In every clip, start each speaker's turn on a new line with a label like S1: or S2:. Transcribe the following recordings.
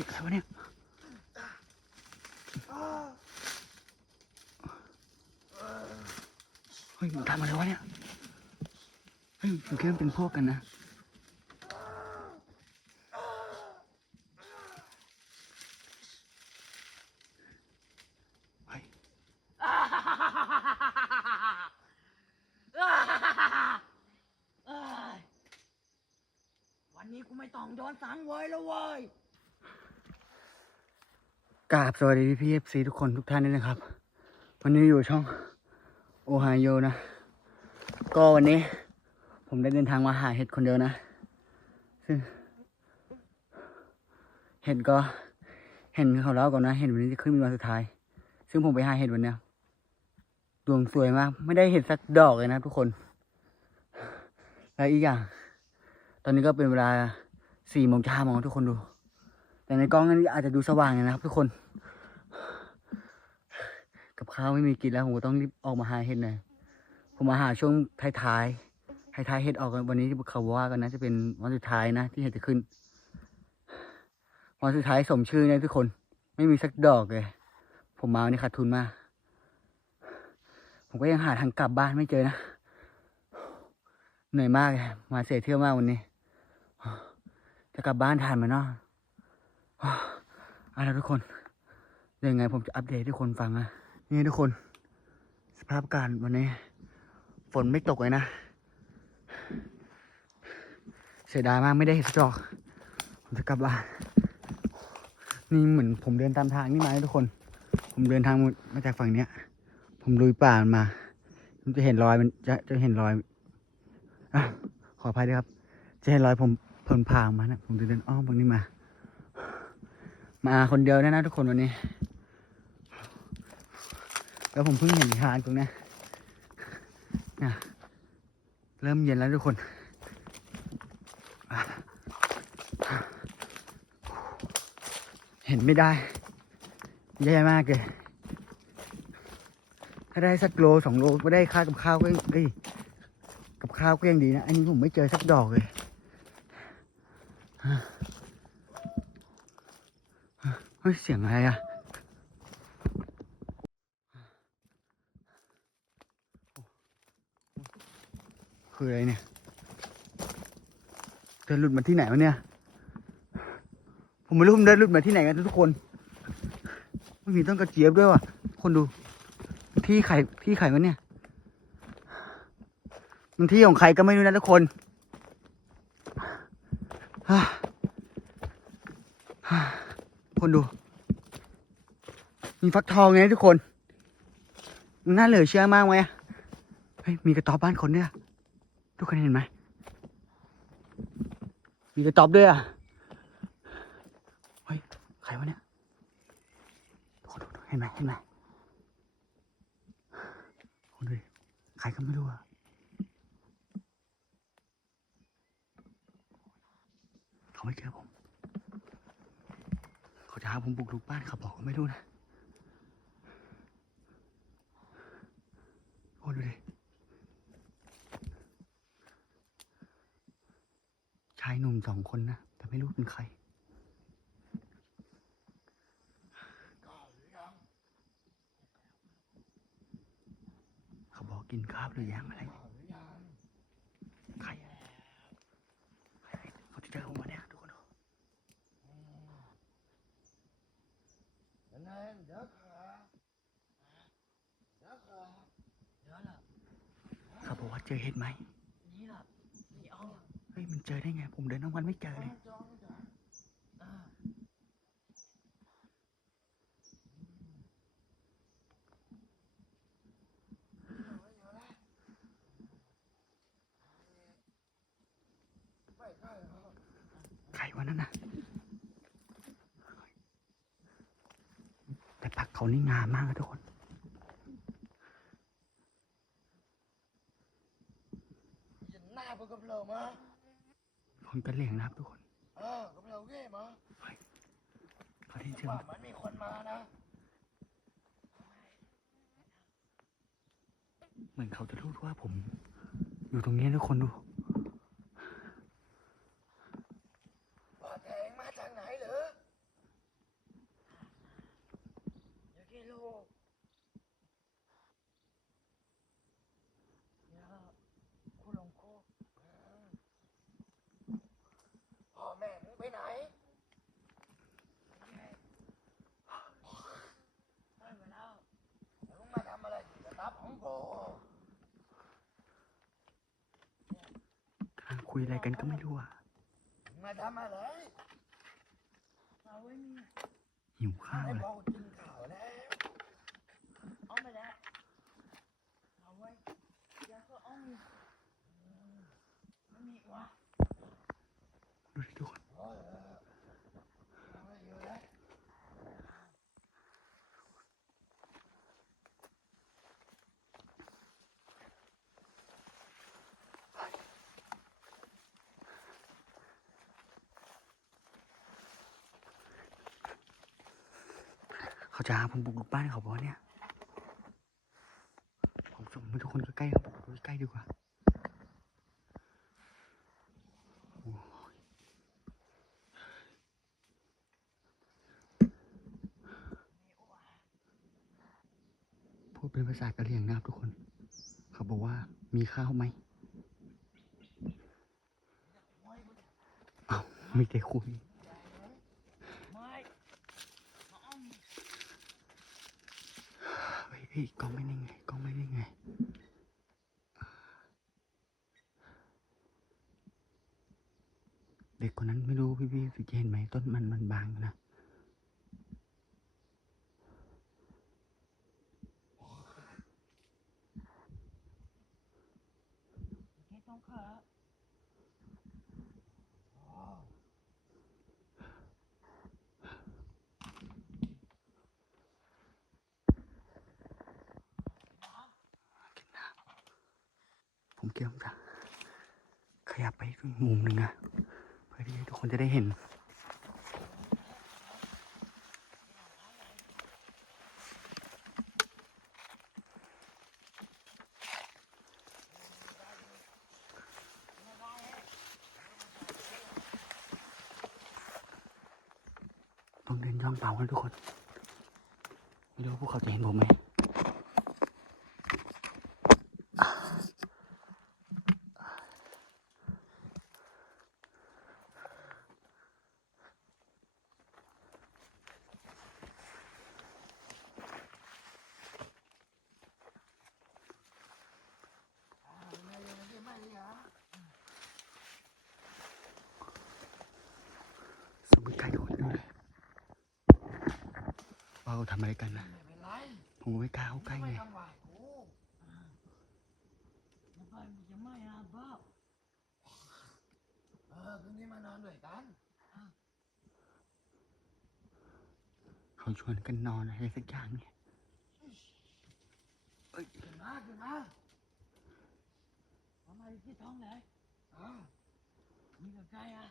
S1: ฮ้ยอะไรวะเนี่ยเฮ้ยมันทำอะไรวะเนี่ยเฮ้ยผมคิดว่ามันเป็นพวกกันนะ
S2: วันนี้กูไม่ต้องโดนสังเวยแล้วเว้ย
S1: กราบสวัสดีพี่เอฟซีทุกคนทุกท่านด้วยนะครับ วันนี้อยู่ช่องโอไฮโอนะ ก็วันนี้ ผมได้เดินทางมาหาเห็ดคนเดียวนะ ซึ่ง เห็ดก็เห็นเขาเล่าก่อนนะ เห็นวันนี้จะขึ้นเป็นวันสุดท้าย ซึ่งผมไปหาเห็ดวันเนี้ยดวงสวยมาก ไม่ได้เห็ดสักดอกเลยนะทุกคน และอีกอย่าง ตอนนี้ก็เป็นเวลาสี่โมงจะห้าโมงทุกคนดู แต่ในกล้องนี้นอาจจะดูสว่างนะครับ ทุกคน กับข้าวไม่มีกินแล้วผมก็ต้องรีบออกมาหาเห็ดหน่อยผมมาหาช่วงท้ายๆท้ายๆเห็ดออกกันวันนี้ที่เขาว่ากันนะจะเป็นวันสุดท้ายนะ ที่เห็ดจะขึ้นวันสุดท้ายสมชื่อเนี่ยทุกคน ไม่มีสักดอกเลย ผมมาวันนี้ขาดทุนมากผมก็ยังหาทางกลับบ้านไม่เจอนะเหนื่อยมากเลยมาเสียเที่ยวมากวันนี้ จะกลับบ้านทันไหมเนาะ อาละทุกคนยังไงผมจะอัปเดตให้ทุกคนฟังนะนี่ทุกคน สภาพกาศวันนี้ ฝนไม่ตกเลยนะ เสียดายมากไม่ได้เห็นสักดอก ผมจะกลับบ้านนี่เหมือนผมเดินตามทางนี่มาทุกคน ผมเดินทางมาจากฝั่งเนี้ย ผมลุยป่ามันมาผมจะเห็นรอยมันจะจะเห็นรอยอขออภัยด้วยครับ จะเห็นรอยผมเพลินพางมานะผมจะเดินอ้อมตรงนี้มา มาคนเดียวนะนะทุกคนวันนี้ แล้วผมเพิ่งเห็นทางตรงนี้นะเริ่มเย็นแล้วทุกคนเห็นไม่ได้แย่มากเลยถ้าได้สักโลสองโลก็ได้ค่ากับข้าวก็ยังเอ้ยกับข้าวก็ยังดีนะ อันนี้ผมไม่เจอสักดอกเลย เฮ้ย เสียงอะไรอะคืออะไรเนี่ยเดินหลุดมาที่ไหนวะเนี่ย ผมไม่รู้ผมเดินหลุดมาที่ไหนกันทุกคนไม่มีต้นกระเจี๊ยบด้วยว่ะ คนดู ที่ไข่ที่ไข่วะเนี่ย มันที่ของใครก็ไม่รู้นะทุกคนฮ่าฮ่า คนดู มีฟักทองไงทุกคนน่าเหลือเชื่อมากไหมเฮ้ยมีกระต๊อบบ้านคนเนี่ยทุกคนเห็นไหมมีกระต๊อบด้วยอะเฮ้ยใครวะเนี่ยทุกคนดูดูเห็นไหมเห็นไหมคนดูใครก็ไม่รู้อะเขาไม่เจอผม หาผมบุกรุกบ้านเขาบอกก็ไม่รู้นะโอ้ดูดิชายหนุ่มสองคนนะ แต่ไม่รู้เป็นใครเขาบอกกินข้าวหรือยังอะไร ใครอะใครเขาจะเจอผมมาเนี่ยทุกคนดู
S2: เดี๋ยวขาเดี๋ยวขาเดี๋ยวล่ะ
S1: เขาบอกว่าเจอเห็ดไหม
S2: นี่ล่ะนี่เอาล่ะ
S1: เฮ้ยมันเจอได้ไง ผมเดินทั้งวันไม่เจอเลย
S2: อ่า
S1: ใครวะนั่นน่ะ แต่ปัก เขานี่งามมากนะทุกคน
S2: Nhìn nai vào cầm lờ mà
S1: คนกระเหลี่ยงนะครับทุกคน
S2: Ờ, cầm lờ ghê mà
S1: เขาได้ยินเสียง
S2: Bảo mày mày khuẩn mà nè
S1: เหมือนเขาจะรู้ว่าผม อยู่ตรงนี้ทุกคนดู ยอะไรกันก็ไม่รู้อะ
S2: มาทำอะไร
S3: เอาไว้มี
S1: หิวข้าว
S2: ไอ้
S1: เลย
S2: บอกกินข้าวแล้ว
S3: เอาไปแล้วเอาไว้เดี๋ยวก็เอามีไม่มีวะ
S1: ดูดิทุกคน
S2: โอ้ยเอาไว้อยู่แล้ว
S1: เขาจะหาผมบุกรุกบ้านเขาบอกเนี่ย ผมส่งให้ทุกคนใกล้ๆครับใกล้ดีกว่าพูดเป็นภาษากะเหรี่ยงนะครับทุกคน เขาบอกว่ามีข้าวไหมเอ้าไม่ได้คุย
S3: ไม่มาเอามี
S1: เฮ้ยกล้องไม่นิ่งไงกล้องไม่นิ่งไงเด็กคนนั้นไม่รู้พี่พี่สิจะเห็นไหมต้นมันมันบางนะ
S3: แค่ต้องขา
S1: ผมเกี่ยวจะขยับไปอีก มุมหนึ่งนะเพื่อที่ทุกคนจะได้เห็น ต้องเดินย่องเบากันทุกคน ไม่รู้ว่าพวกเขาจะเห็นผมไหม
S2: ไม่อยู่ในที่ไม่เหรอ
S1: สมมติใกล้ทุกคนดูเลยว่าเขา ทำอะไรกันนะผมไม่กล้าเข้าใกล้
S2: ไม่
S1: ไง
S2: เออคืนนี้มานอนด้วยกัน
S1: เขาชวนกันนอนอะไรสักอย่างเนี่ยเอ้ย
S2: ขึ้นมาขึ้นมา
S3: ทำไมที่ท้องไหน
S2: อ้าว
S3: มีกับใครอะ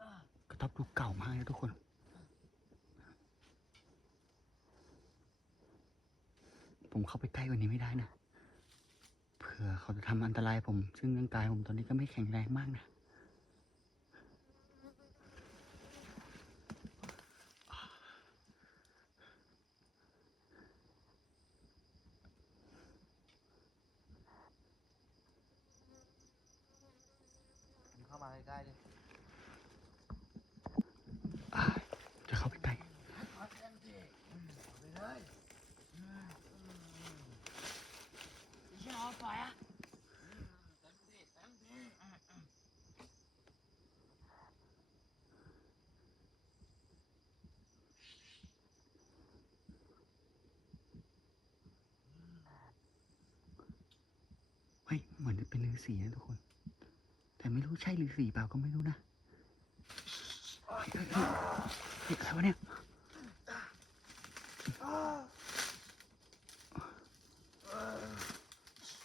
S3: อะ
S1: กระต๊อบดูเก่ามากเลยทุกคน ผมเข้าไปใกล้กว่านี้ไม่ได้นะ เผื่อเขาจะทำอันตรายผม ซึ่งร่างกายผมตอนนี้ก็ไม่แข็งแรงมากนะ
S2: มึงเข้ามาใกล้ๆดิ
S1: อ่าจะเข้าไปใกล้
S2: ขอเต็มที่อืมเอาไปเลย
S3: ไม่ใช่เอาไปอะ
S2: เต็มที่เต็มที่
S1: เฮ้ยเหมือนจะเป็นฤาษีนะทุกคน แต่ไม่รู้ใช่ฤาษีเปล่าก็ไม่รู้นะเฮ้ยอะไรวะเนี่ย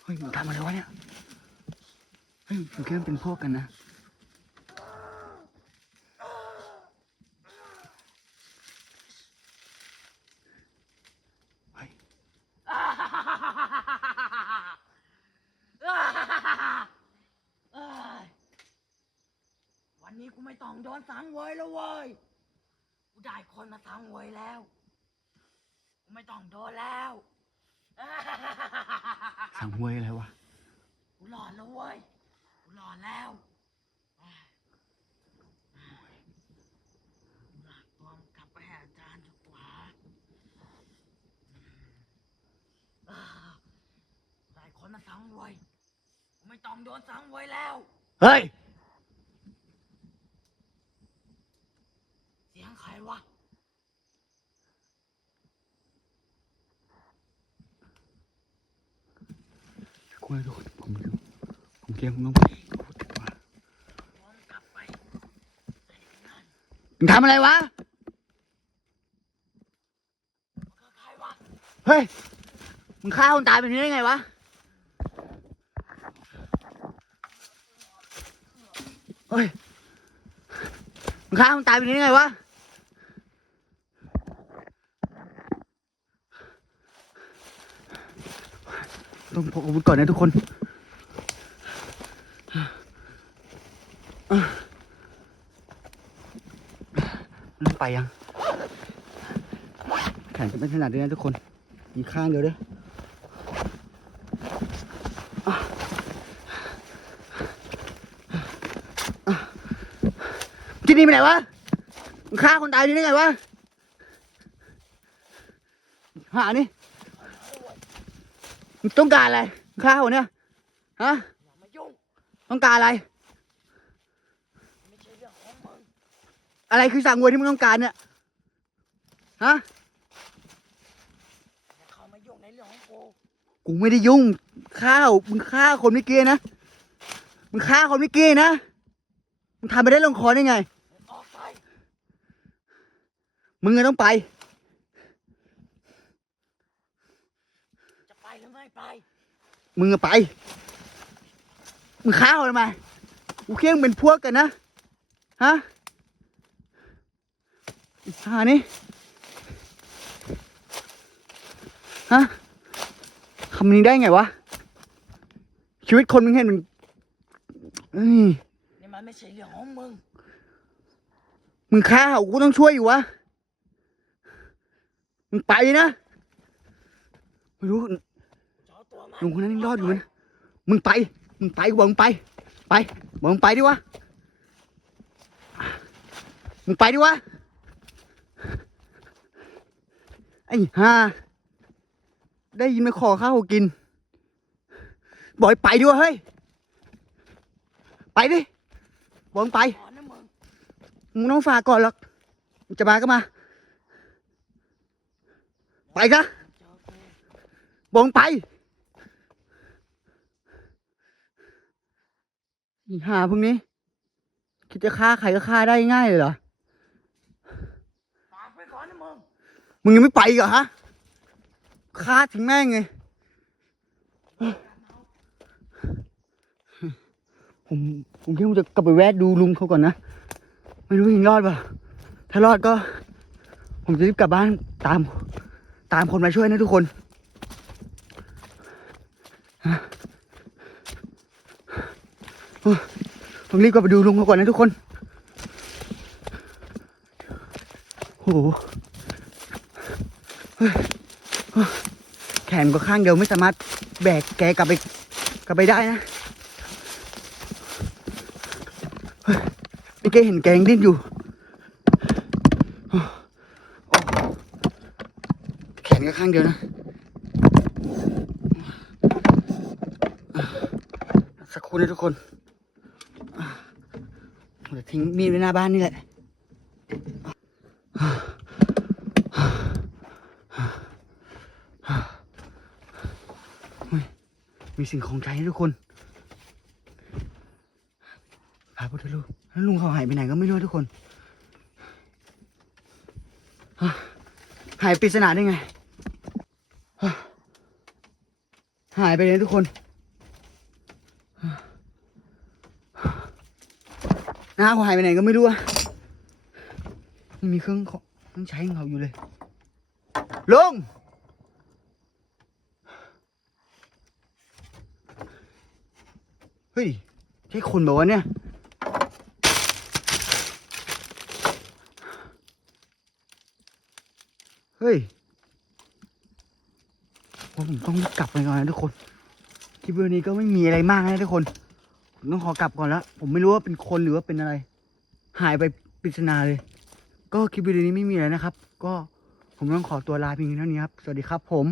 S1: เฮ้ยมันทำอะไรวะเนี่ยเฮ้ยผมคิดว่าเป็นพวกกันนะ เฮ้ย
S3: เอ้ยวันนี้กูไม่ต้องโดนสังเวยแล้วเว้ย กูได้คนมาสังเวยแล้ว กู ไม่ต้องโดนแล้ว
S1: สังเวยอะไรวะ
S3: กูหลอนแล้วเว้ย กูหลอนแล้วลากตัวมันกลับไปหาอาจารย์ดีกว่าอ่าได้คนมาสังเวยกูไม่ต้องโดนสังเวยแล้ว
S1: เฮ้ย
S3: เสียงใครวะ
S1: กูไม่รู้ผมไม่รู้ผมเกลียดผมต้องไปกูติดว่ามึ
S3: ง
S1: ทำอะไรวะเฮ้ยมึงฆ่าคนตายแบบนี้ได้ไงวะเฮ้ยมึงฆ่าคนตายแบบนี้ได้ไงวะ ต้องพกอาวุธก่อนนะทุกคนมันไปยังแขนก็ไม่ถนัดด้วยนะทุกคนมีข้างเดียวด้วยอะอะที่นี่ไปไหนวะมึงฆ่าคนตายที่นี่ไงวะ หานี่มึง ต้องการอะไรมึงฆ่าคนเนี่ยฮะต้องการอะไร
S3: อะ
S1: ไรคือสั่งวยที่มึงต้องการเนี่ยฮะ
S3: เข้ามายุ่งในเรื่องของกู
S1: กูไม่ได้ยุ่งข้าวมึงฆ่าคนเมื่อกี้นะมึงฆ่าคนเมื่อกี้นะมึงทำไปได้ลงคอได้ไง
S3: มึงออกไป
S1: มึงก็ต้องไป
S3: จะ ไปหรือไม่ไป
S1: มึงก็ไป มึงฆ่าเขาทำไมกูเคียงเป็นพวกกันนะ ฮะไอ้ห่านี่ ฮะทำนี้ได้ไงวะ ชีวิตคนมึงเห็นมันเอ้ย
S3: นี่มันไม่ใช่เรื่องของมึง
S1: มึงฆ่าเขากูต้องช่วยอยู่วะ มึงไปนะ ไม่รู้ ลุงคนนั้นยังรอดอยู่นะมึงไป มึงไปกูบอกมึงไป ไปบอกมึงไปดิวะ มึงไปดิวะ ไอ้ห่า ได้ยินไหมขอข้าวกิน บอกไปดิวะเฮ้ย ไปดิบอกมึงไป
S3: มึง
S1: ต้องฝากก่อนหรอกมึจะมาก็มา ไปกะบอกมึงไป หาพวกนี้ คิดจะฆ่าใครก็ฆ่าได้ง่ายเลยเหรอ
S3: ฝากไปก่อนนะมึง
S1: มึงยังไม่ไปอีกเหรอฮะฆ่าถึงแม่งไงผมผมคิดว่าจะกลับไปแวะดูลุงเขาก่อนนะ ไม่รู้ยังรอดเปล่ะถ้ารอดก็ ผมจะรีบกลับบ้านตาม ตามคนมาช่วยนะทุกคนฮะโอ้ ผมรีบกลับไปดูลุงเขาก่อนนะทุกคนโอ้โหแขนก็ข้างเดียวไม่สามารถแบกแกกลับไปกลับไปได้นะเฮ้ยนี่แกเห็นแกยังดิ้นอยู่ แขนก็ข้างเดียวนะสักครู่นะทุกคน ทิ้งมีดไว้หน้าบ้านนี่แหละ มีสิ่งของใช้ทุกคนพระพุทธรูปแล้วลุงเขาหายไปไหนก็ไม่รู้ทุกคน หายปริศนาได้ไง หายไปเลยทุกคน น้าเขาหายไปไหนก็ไม่รู้อะยังมีเครื่องของเครื่องใช้ของเขาอยู่เลยลุงเฮ้ย ใช่คนบอกว่าวะเนี่ย เฮ้ยว่าผมต้องกลับไปก่อนนะทุกคน คลิปวิดีโอนี้ก็ไม่มีอะไรมากนะทุกคน ผมต้องขอกลับก่อนแล้วผมไม่รู้ว่าเป็นคนหรือว่าเป็นอะไร หายไปปริศนาเลย ก็คลิปวิดีโอนี้ไม่มีอะไรนะครับ ก็ผมต้องขอตัวลาเพียงเท่านี้ครับ สวัสดีครับผม